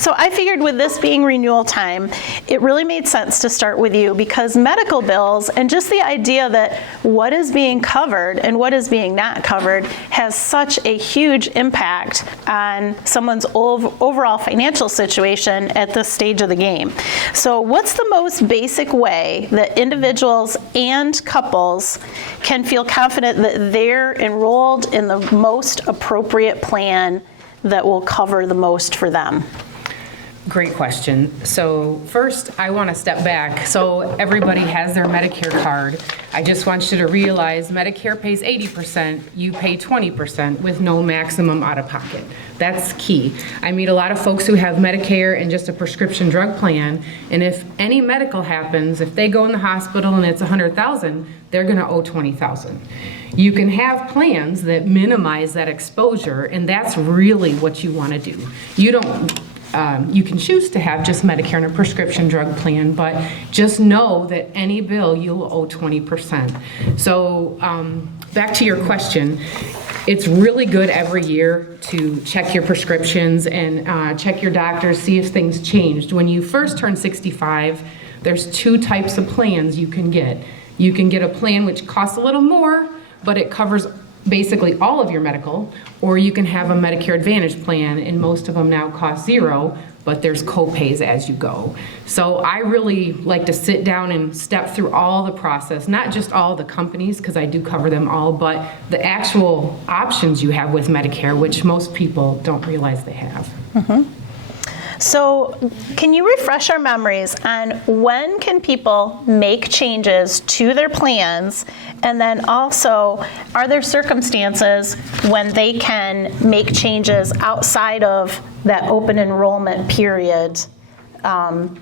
So I figured with this being renewal time, it really made sense to start with you because medical bills and just the idea that what is being covered and what is being not covered has such a huge impact on someone's overall financial situation at this stage of the game. So what's the most basic way that individuals and couples can feel confident that they're enrolled in the most appropriate plan that will cover the most for them? Great question. So first, I want to step back. So everybody has their Medicare card. I just want you to realize Medicare pays 80%, you pay 20% with no maximum out of pocket. That's key. I meet a lot of folks who have Medicare and just a prescription drug plan, and if any medical happens, if they go in the hospital and it's $100,000, they're going to owe $20,000. You can have plans that minimize that exposure, and that's really what you want to do. You can choose to have just Medicare and a prescription drug plan, but just know that any bill you'll owe 20%. So back to your question, it's really good every year to check your prescriptions and check your doctors, see if things changed. When you first turn 65, there's two types of plans you can get. You can get a plan which costs a little more, but it covers basically all of your medical, or you can have a Medicare Advantage plan, and most of them now cost $0, but there's co-pays as you go. So I really like to sit down and step through all the process, not just all the companies, because I do cover them all, but the actual options you have with Medicare, which most people don't realize they have. Mm-hmm. So can you refresh our memories on when can people make changes to their plans, and then also are there circumstances when they can make changes outside of that open enrollment period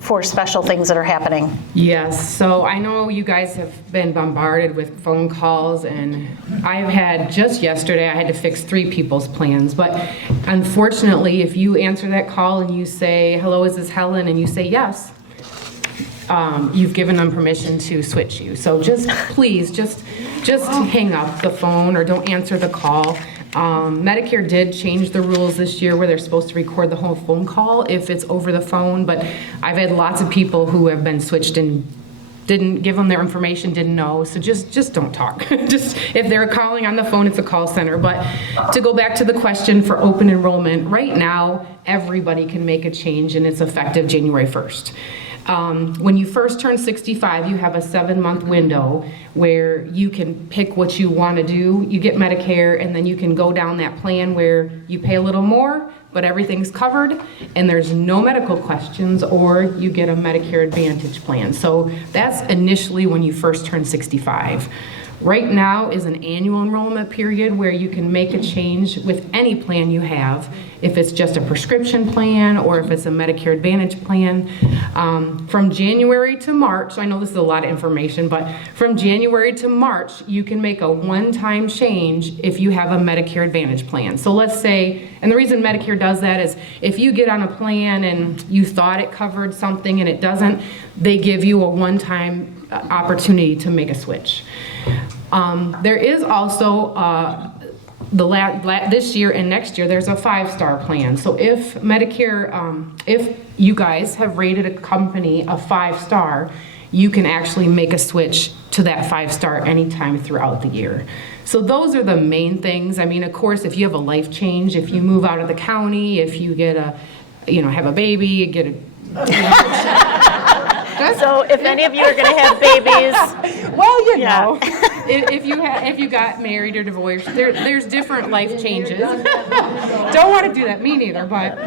for special things that are happening? Yes, so I know you guys have been bombarded with phone calls, and I've had, just yesterday, I had to fix 3 people's plans, but unfortunately, if you answer that call and you say, hello, is this Helen, and you say yes, you've given them permission to switch you. So just please, just hang up the phone or don't answer the call. Medicare did change the rules this year where they're supposed to record the whole phone call if it's over the phone, but I've had lots of people who have been switched and didn't give them their information, didn't know, so just don't talk. Just if they're calling on the phone, it's a call center. But to go back to the question for open enrollment, right now everybody can make a change and it's effective January 1st. When you first turn 65, you have a 7-month window where you can pick what you want to do. You get Medicare, and then you can go down that plan where you pay a little more, but everything's covered, and there's no medical questions, or you get a Medicare Advantage plan. So that's initially when you first turn 65. Right now is an annual enrollment period where you can make a change with any plan you have, if it's just a prescription plan or if it's a Medicare Advantage plan. From January to March, I know this is a lot of information, but from January to March, you can make a one-time change if you have a Medicare Advantage plan. So let's say, and the reason Medicare does that is if you get on a plan and you thought it covered something and it doesn't, they give you a one-time opportunity to make a switch. There is also this year and next year, there's a 5-star plan. So if Medicare, if you guys have rated a company a 5-star, you can actually make a switch to that 5-star anytime throughout the year. So those are the main things. I mean, of course, if you have a life change, if you move out of the county, if you get have a baby, get a... So if any of you are going to have babies, well, you know, if you got married or divorced, there's different life changes. Don't want to do that, me neither. But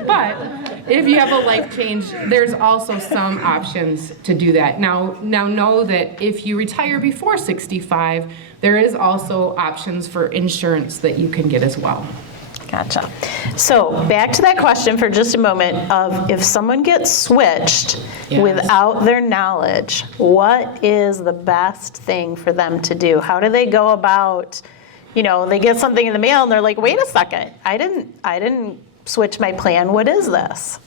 if you have a life change, there's also some options to do that. Now know that if you retire before 65, there is also options for insurance that you can get as well. Gotcha. So back to that question for just a moment of if someone gets switched without their knowledge, what is the best thing for them to do? How do they go about, they get something in the mail and they're like, wait a second, I didn't switch my plan. What is this?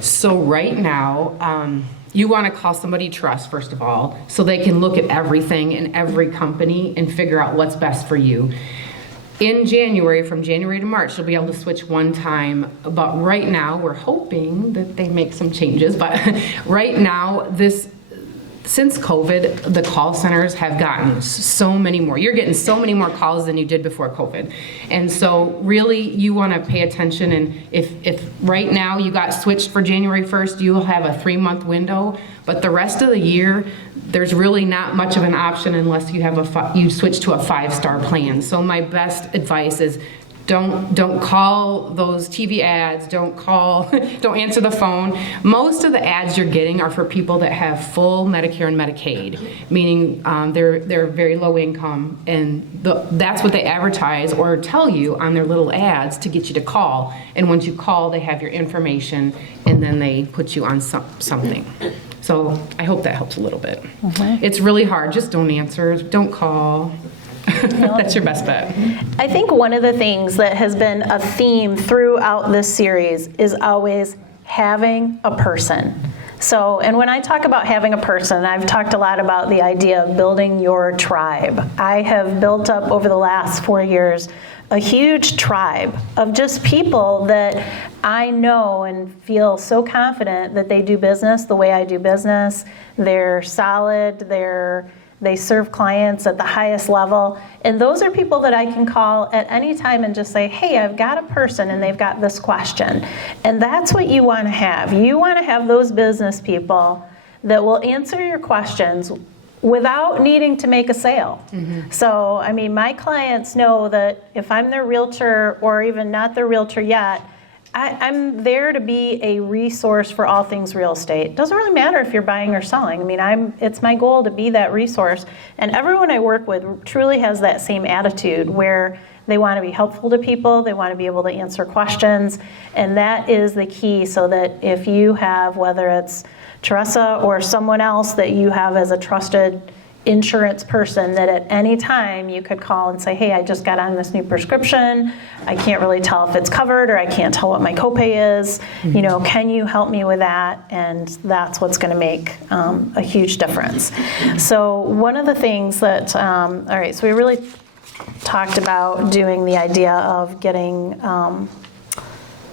So right now, you want to call somebody you trust, first of all, so they can look at everything in every company and figure out what's best for you. in January, from January to March, you'll be able to switch one time. But right now, we're hoping that they make some changes. But right now, since COVID, the call centers have gotten so many more. You're getting so many more calls than you did before COVID. And so really you want to pay attention, and if right now you got switched for January 1st, you'll have a 3-month window, but the rest of the year, there's really not much of an option unless you have you switch to a 5-star plan. So my best advice is don't call those TV ads, don't answer the phone. Most of the ads you're getting are for people that have full Medicare and Medicaid, meaning they're very low income, and that's what they advertise or tell you on their little ads to get you to call. And once you call, they have your information, and then they put you on something. So I hope that helps a little bit. It's really hard. Just don't answer, don't call. That's your best bet. I think one of the things that has been a theme throughout this series is always having a person. So, and when I talk about having a person, I've talked a lot about the idea of building your tribe. I have built up over the last 4 years a huge tribe of just people that I know and feel so confident that they do business the way I do business. They're solid, they serve clients at the highest level. And those are people that I can call at any time and just say, hey, I've got a person and they've got this question. And that's what you want to have. You want to have those business people that will answer your questions without needing to make a sale. So, I mean, my clients know that if I'm their realtor or even not their realtor yet, I'm there to be a resource for all things real estate. It doesn't really matter if you're buying or selling. I mean, it's my goal to be that resource. And everyone I work with truly has that same attitude where they want to be helpful to people, they want to be able to answer questions, and that is the key, so that if you have, whether it's Teresa or someone else that you have as a trusted insurance person, that at any time you could call and say, hey, I just got on this new prescription. I can't really tell if it's covered, or I can't tell what my copay is. You know, can you help me with that? And that's what's going to make a huge difference. So one of the things that, all right, so we really talked about doing the idea of getting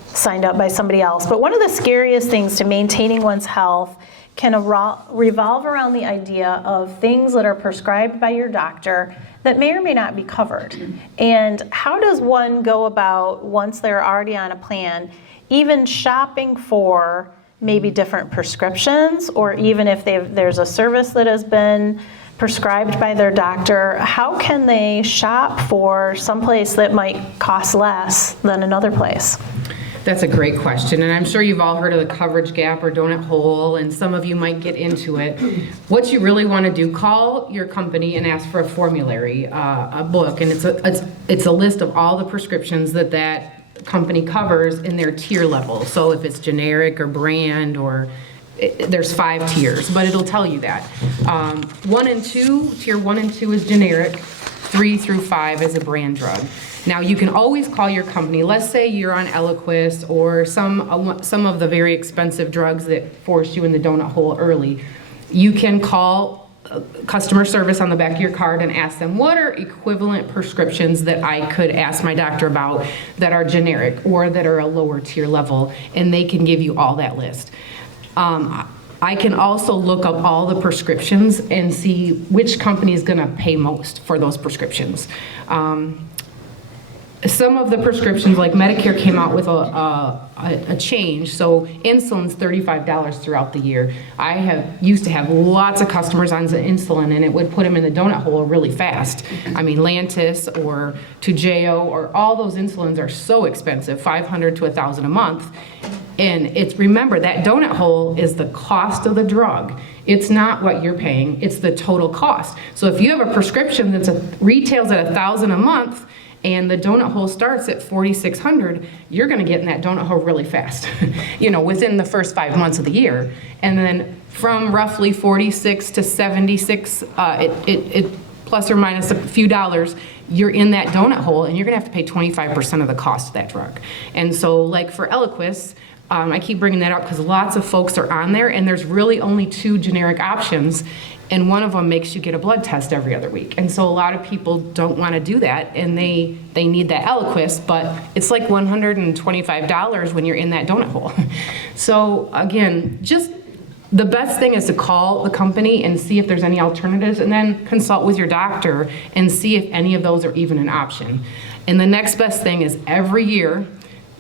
signed up by somebody else. But one of the scariest things to maintaining one's health can revolve around the idea of things that are prescribed by your doctor that may or may not be covered. And how does one go about, once they're already on a plan, even shopping for maybe different prescriptions, or even if there's a service that has been prescribed by their doctor, how can they shop for someplace that might cost less than another place? That's a great question, and I'm sure you've all heard of the coverage gap or donut hole, and some of you might get into it. What you really want to do, call your company and ask for a formulary, a book, and it's a list of all the prescriptions that company covers in their tier level. So if it's generic or brand, or there's 5 tiers, but it'll tell you that. 1 and 2, tier 1 and 2 is generic, 3 through 5 is a brand drug. Now, you can always call your company. Let's say you're on Eliquis or some of the very expensive drugs that force you in the donut hole early. You can call customer service on the back of your card and ask them, what are equivalent prescriptions that I could ask my doctor about that are generic or that are a lower tier level, and they can give you all that list. I can also look up all the prescriptions and see which company is going to pay most for those prescriptions. Some of the prescriptions, like Medicare, came out with a change. So insulin's $35 throughout the year. I used to have lots of customers on insulin, and it would put them in the donut hole really fast. I mean, Lantus or Toujeo or all those insulins are so expensive, $500 to $1,000 a month. And remember, that donut hole is the cost of the drug. It's not what you're paying, it's the total cost. So if you have a prescription retails at $1,000 a month, and the donut hole starts at $4,600, you're going to get in that donut hole really fast, within the first 5 months of the year. And then from roughly 46 to 76, it plus or minus a few dollars, you're in that donut hole, and you're going to have to pay 25% of the cost of that drug. And so, like for Eliquis, I keep bringing that up because lots of folks are on there, and there's really only 2 generic options, and one of them makes you get a blood test every other week. And so a lot of people don't want to do that, and they need that Eliquis, but it's like $125 when you're in that donut hole. So again, just the best thing is to call the company and see if there's any alternatives, and then consult with your doctor and see if any of those are even an option. And the next best thing is every year,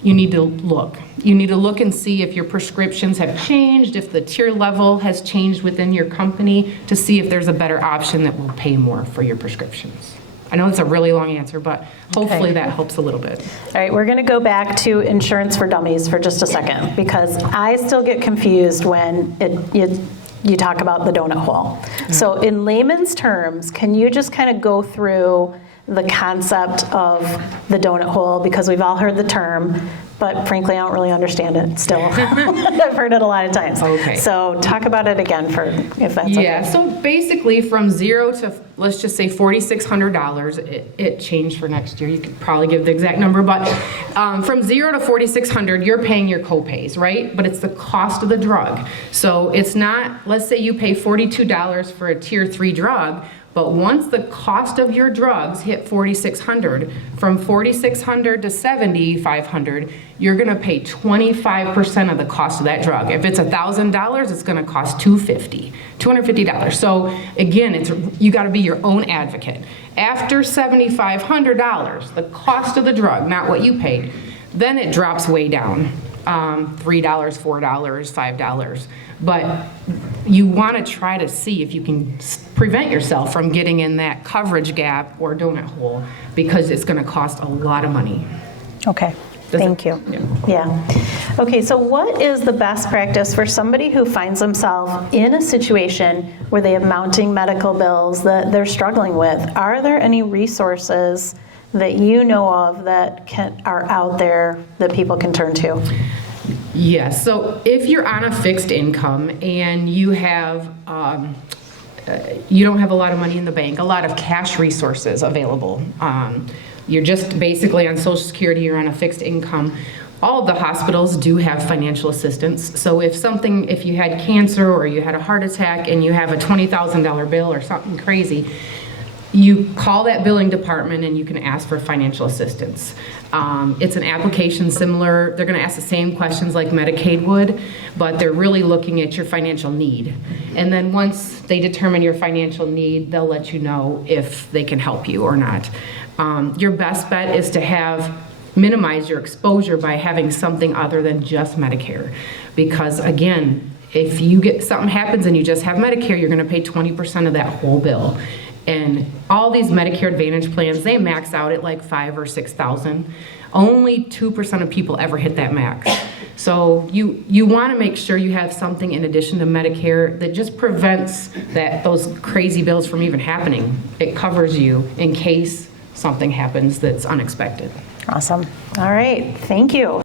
you need to look. You need to look and see if your prescriptions have changed, if the tier level has changed within your company, to see if there's a better option that will pay more for your prescriptions. I know it's a really long answer, but hopefully that helps a little bit. All right, we're going to go back to insurance for dummies for just a second, because I still get confused when you talk about the donut hole. So in layman's terms, can you just kind of go through the concept of the donut hole, because we've all heard the term, but frankly, I don't really understand it still. I've heard it a lot of times. Okay. So talk about it again, if that's okay. Yeah, so basically from 0 to, let's just say $4,600, it changed for next year. You could probably give the exact number, but from 0 to $4,600, you're paying your co-pays, right? But it's the cost of the drug. So it's not, let's say you pay $42 for a tier 3 drug, but once the cost of your drugs hit $4,600, from $4,600 to $7,500, you're gonna pay 25% of the cost of that drug. If it's $1,000, it's gonna cost $250. So again, you gotta be your own advocate. After $7,500, the cost of the drug, not what you paid, then it drops way down. $3, $4, $5. But you want to try to see if you can prevent yourself from getting in that coverage gap or donut hole, because it's going to cost a lot of money. Okay, thank you. Yeah. Okay, so what is the best practice for somebody who finds themselves in a situation where they have mounting medical bills that they're struggling with? Are there any resources that you know of that are out there that people can turn to? Yes, so if you're on a fixed income and you have, you don't have a lot of money in the bank, a lot of cash resources available, you're just basically on Social Security, you're on a fixed income, all of the hospitals do have financial assistance. So if you had cancer or you had a heart attack and you have a $20,000 bill or something crazy, you call that billing department and you can ask for financial assistance. It's an application similar, they're gonna ask the same questions like Medicaid would, but they're really looking at your financial need. And then once they determine your financial need, they'll let you know if they can help you or not. Your best bet is to minimize your exposure by having something other than just Medicare. Because again, if something happens and you just have Medicare, you're gonna pay 20% of that whole bill. And all these Medicare Advantage plans, they max out at like $5,000 or $6,000. Only 2% of people ever hit that max. So you want to make sure you have something in addition to Medicare that just prevents those crazy bills from even happening. It covers you in case something happens that's unexpected. Awesome. All right, thank you.